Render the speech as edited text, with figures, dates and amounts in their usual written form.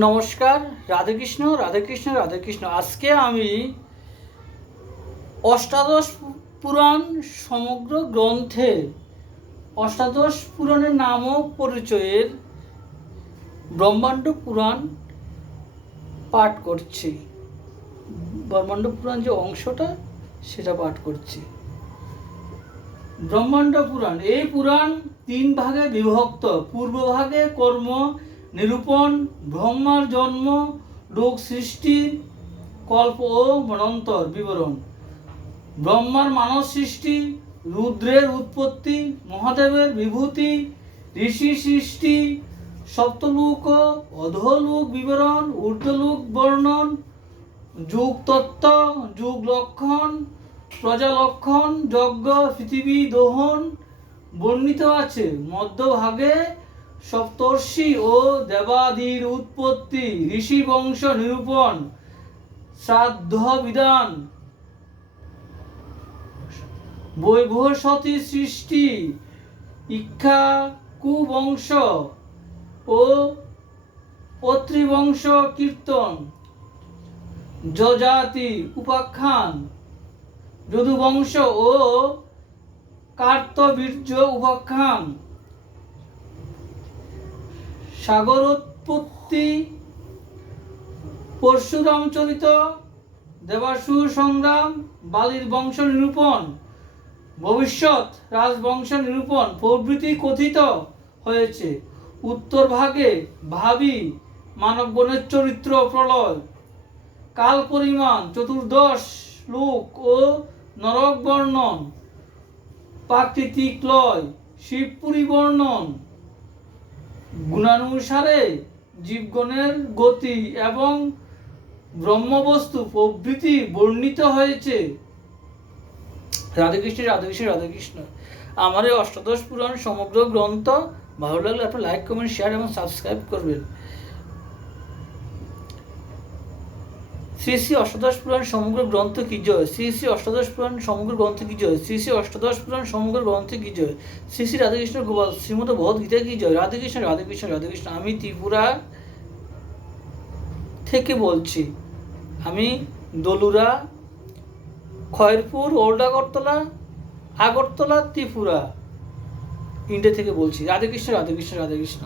নমস্কার, রাধেকৃষ্ণ রাধেকৃষ্ণ রাধেকৃষ্ণ। আজকে আমি অষ্টাদশ পুরাণ সমগ্র গ্রন্থে অষ্টাদশ পুরাণের নামক পরিচয়ের ব্রহ্মাণ্ড পুরাণ পাঠ করছি। ব্রহ্মাণ্ড পুরাণ যে অংশটা সেটা পাঠ করছি। ব্রহ্মাণ্ড পুরাণ, এই পুরাণ 3 ভাগে বিভক্ত। পূর্ব ভাগে কর্ম নিরূপণ, ব্রহ্মার জন্ম, লোক সৃষ্টি, কল্প ও মনন্তর বিবরণ, ব্রহ্মার মানব সৃষ্টি, রুদ্রের উৎপত্তি, মহাদেবের বিভূতি, ঋষি সৃষ্টি, সপ্তলোক ও অধোলোক বিবরণ, ঊর্ধ্বলোক বর্ণন, যুগ তত্ত্ব, যুগ লক্ষণ, প্রজা লক্ষণ, যজ্ঞ, পৃথিবী দহন বর্ণিত আছে। মধ্যভাগে সপ্তর্ষি ও দেবাদির উৎপত্তি, ঋষি বংশ নিরূপণ, শ্রাদ্ধ বিধান, বৈভবসতী সৃষ্টি, ইক্ষ্বাকু বংশ ও অত্রিবংশ কীর্তন, যজাতি উপাখ্যান, যদুবংশ ও কার্তবীর্য উপাখ্যান, সাগরোৎপত্তি, পরশুরামচরিত, দেবাসুর সংগ্রাম, বালির বংশ নিরূপণ, ভবিষ্যৎ রাজবংশ নিরূপণ প্রভৃতি কথিত হয়েছে। উত্তর ভাগে ভাবী মানবগণের চরিত্র, প্রলয়, কাল পরিমাণ, চতুর্দশ লোক ও নরক বর্ণন, প্রাকৃতিক লয়, শিবপুরী বর্ণন, গুণানুসারে জীবগণের গতি এবং ব্রহ্মবস্তু প্রভৃতি বর্ণিত হয়েছে। রাধেকৃষ্ণ রাধেকৃষ্ণ রাধেকৃষ্ণ। আমার এই অষ্টাদশ পুরাণ সমগ্র গ্রন্থ ভালো লাগলে আপনার লাইক, কমেন্ট, শেয়ার এবং সাবস্ক্রাইব করবেন। শ্রী শ্রী অষ্টাদশ পুরাণ সমগ্র গ্রন্থ কি জয়, শ্রী শ্রী অষ্টাদশ পুরাণ সমগ্র গ্রন্থ কি জয়, শ্রী শ্রী অষ্টাদশ পুরাণ সমগ্র গ্রন্থ কি জয়, শ্রী শ্রী রাধেকৃষ্ণ গোপাল শ্রীমদ ভগবদ্গীতা কি জয়। রাধেকৃষ্ণ রাধেকৃষ্ণ রাধেকৃষ্ণ। আমি ত্রিপুরা থেকে বলছি। আমি দলুরা, খয়েরপুর, ওল্ড আগরতলা, আগরতলা, ত্রিপুরা, ইন্ডিয়া থেকে বলছি। রাধেকৃষ্ণ রাধেকৃষ্ণ রাধেকৃষ্ণ।